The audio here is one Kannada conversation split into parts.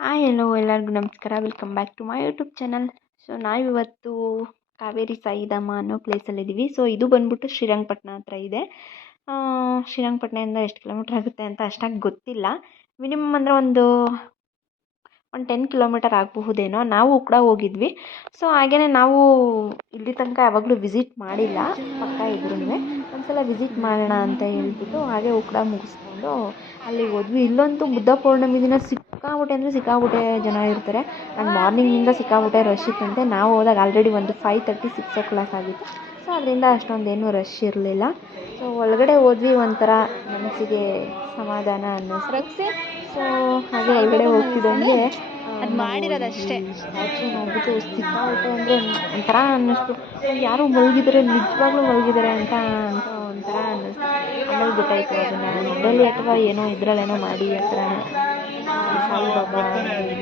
ಹಾಯ್ ಹಲೋ ಎಲ್ಲರಿಗೂ ನಮಸ್ಕಾರ. Welcome back to my YouTube channel. So ನಾವಿವತ್ತು ಕಾವೇರಿ ಸಾಯಿಧಾಮ ಅನ್ನೋ ಪ್ಲೇಸಲ್ಲಿದ್ದೀವಿ. ಸೊ ಇದು ಬಂದ್ಬಿಟ್ಟು ಶ್ರೀರಂಗಪಟ್ಟಣ ಹತ್ರ ಇದೆ. ಶ್ರೀರಂಗಪಟ್ಟಣದಿಂದ ಎಷ್ಟು ಕಿಲೋಮೀಟ್ರ್ ಆಗುತ್ತೆ ಅಂತ ಅಷ್ಟಾಗಿ ಗೊತ್ತಿಲ್ಲ. ಮಿನಿಮಮ್ ಅಂದರೆ ಒಂದು 10 ಕಿಲೋಮೀಟರ್ ಆಗಬಹುದೇನೋ. ನಾವು ಕೂಡ ಹೋಗಿದ್ವಿ. ಸೊ ಹಾಗೆಯೇ ನಾವು ಇಲ್ಲಿ ತನಕ ಯಾವಾಗಲೂ ವಿಸಿಟ್ ಮಾಡಿಲ್ಲ. ಪಕ್ಕ ಇದ್ರೂ ಒಂದ್ಸಲ ವಿಸಿಟ್ ಮಾಡೋಣ ಅಂತ ಹೇಳ್ಬಿಟ್ಟು ಹಾಗೆ ಉಕ್ಕಡ ಮುಗಿಸ್ಕೊಂಡು ಅಲ್ಲಿಗೆ ಹೋದ್ವಿ. ಇಲ್ಲಂತೂ ಬುದ್ಧ ಪೌರ್ಣಮಿ ದಿನ ಸಿಕ್ಕಾಬಿಟ್ಟೆ ಜನ ಇರ್ತಾರೆ. ಆ್ಯಂಡ್ ಮಾರ್ನಿಂಗಿಂದ ಸಿಕ್ಕಾಬಿಟ್ಟೆ ರಶ್ ಇತ್ತಂತೆ. ನಾವು ಹೋದಾಗ ಆಲ್ರೆಡಿ ಒಂದು 5:30 6 o'clock ಆಗಿತ್ತು. ಸೊ ಅದರಿಂದ ಅಷ್ಟೊಂದೇನು ರಶ್ ಇರಲಿಲ್ಲ. ಸೊ ಒಳಗಡೆ ಹೋದ್ವಿ, ಒಂಥರ ಮನಸ್ಸಿಗೆ ಸಮಾಧಾನ ಅನ್ನಿಸ್ತು. ಸೊ ಹಾಗೆ ಒಳಗಡೆ ಹೋಗ್ತಿದ್ದಂಗೆ ಅದು ಮಾಡಿರೋದಷ್ಟೇ ಸ್ಟ್ಯಾಚು ನೋಡ್ಬಿಟ್ಟು ಸಿಕ್ಕಾಬಿಟ್ಟೆ ಅಂದರೆ ಒಂಥರ ಅನ್ನಿಸ್ತು, ಯಾರು ಮಲಗಿದ್ದಾರೆ, ನಿಜವಾಗ್ಲೂ ಮಲಗಿದ್ದಾರೆ ಅಂತ ಒಂಥರ ಅನ್ನಿಸ್ತು. ಆಮೇಲೆ ಗೊತ್ತಾಯಿತು ಅದನ್ನು ದುಡ್ಡಲ್ಲಿ ಅಥವಾ ಏನೋ ಇದರಲ್ಲೇನೋ ಮಾಡಿ ಆ ಥರ ಸಾಯಿಬಾಬಾ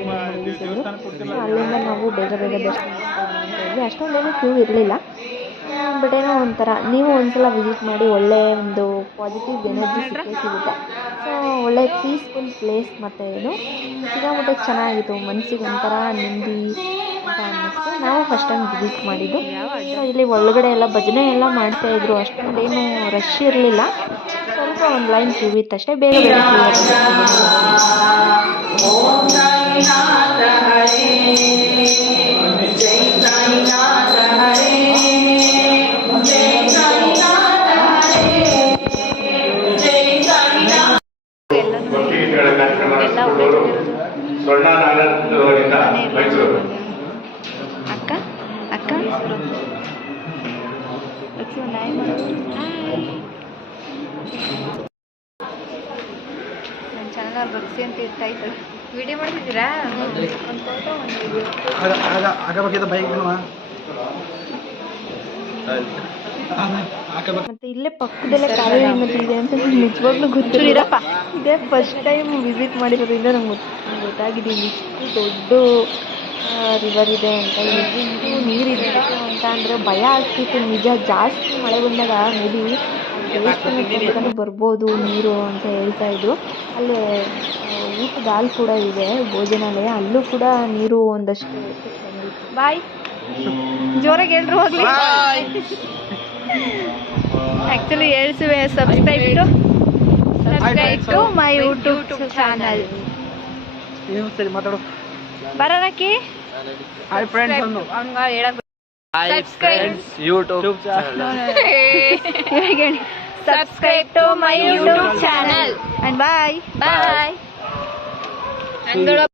ಮಲಗಿಸಿದ್ರು. ಸೊ ಅಲ್ಲಿಂದ ನಾವು ಬೇಗ ದರ್ಶನ ಮಾಡ್ಕೊಂಡ್ವಿ. ಅಷ್ಟೊಂದೇನೂ ಕ್ಯೂ ಇರಲಿಲ್ಲ. ಬಟ್ ಏನೋ ಒಂಥರ ನೀವು ಒಂದ್ಸಲ ವಿಸಿಟ್ ಮಾಡಿ, ಒಳ್ಳೆಯ ಒಂದು ಪಾಸಿಟಿವ್ ಎನರ್ಜಿ ಸಿಗುತ್ತೆ. ಸೊ ಒಳ್ಳೆ ಪೀಸ್ಫುಲ್ ಪ್ಲೇಸ್. ಮತ್ತು ಇದು ಸಿಕ್ಕಾಪಟ್ಟೆ ಚೆನ್ನಾಗಿತ್ತು, ಮನಸ್ಸಿಗೆ ಒಂಥರ ನೆಮ್ಮದಿ ಅಂತ ಅನ್ನಿಸ್ತು. ನಾವು ಫಸ್ಟ್ ಟೈಮ್ ವಿಸಿಟ್ ಮಾಡಿದ್ದು. ಸೊ ಇಲ್ಲಿ ಒಳಗಡೆ ಎಲ್ಲ ಭಜನೆ ಎಲ್ಲ ಮಾಡ್ತಾಯಿದ್ರು. ಅಷ್ಟೊಂದೇನು ರಶ್ ಇರಲಿಲ್ಲ. ಸ್ವಲ್ಪ ಒಂದು ಲೈನ್ ಕ್ಯೂ ಇತ್ತು ಅಷ್ಟೇ. ಬೇಗ ಅಕ್ಕ ಅಕ್ಕ ನನ್ನ ಚಾನಲ್ ಬಗ್ಸಿ ಅಂತ ಇರ್ತಾ ಇತ್ತು. ವಿಡಿಯೋ ಮಾಡ್ತಿದ್ದೀರಾ? ಒಂದು ಫೋಟೋ ಒಂದು ವಿಡಿಯೋ. ಮತ್ತೆ ಇಲ್ಲೇ ಪಕ್ಕದಲ್ಲೇ ಕಾವೇರಿ ನದಿ ಇದೆ ಅಂತ ನಿಜವಾಗ್ಲೂ ಗೊತ್ತಿರಪ್ಪ. ಇದೇ ಫಸ್ಟ್ ಟೈಮ್ ವಿಸಿಟ್ ಮಾಡಿರೋದ್ರಿಂದ ನಂಗೆ ಗೊತ್ತಾಗಿದೆ ಇಷ್ಟು ದೊಡ್ಡ ರಿವರ್ ಇದೆ ಅಂತ. ಇಷ್ಟು ನೀರಿದೆ ಅಂತ ಅಂದರೆ ಭಯ ಆಗ್ತಿತ್ತು ನಿಜ. ಜಾಸ್ತಿ ಮಳೆ ಬಂದಾಗ ಮೇ ಬಿ ದೇವಸ್ಥಾನಕ್ಕೆ ಬರ್ಬೋದು ನೀರು ಅಂತ ಹೇಳ್ತಾ ಇದ್ರು. ಅಲ್ಲೇ ಊಟದ ಹಾಲ್ ಕೂಡ ಇದೆ, ಭೋಜನಾಲಯ, ಅಲ್ಲೂ ಕೂಡ ನೀರು ಒಂದಷ್ಟು ಬಾಯ್ ಜೋರಾಗಿ ಹೇಳ್ರು ಹೋಗ್ಲಿ. ಆ್ಯಕ್ಚುಲಿ ಹೇಳ್ಸುವೆ, subscribe to my YouTube channel. ಸರಿ ಮಾತಾಡು. ಬರೋಣಕ್ಕಿ ಹಾಯ್ ಫ್ರೆಂಡ್ಸ್ ಅವ್ನಿಗೆ ಹೇಳಕ್ subscribe to my YouTube channel and bye.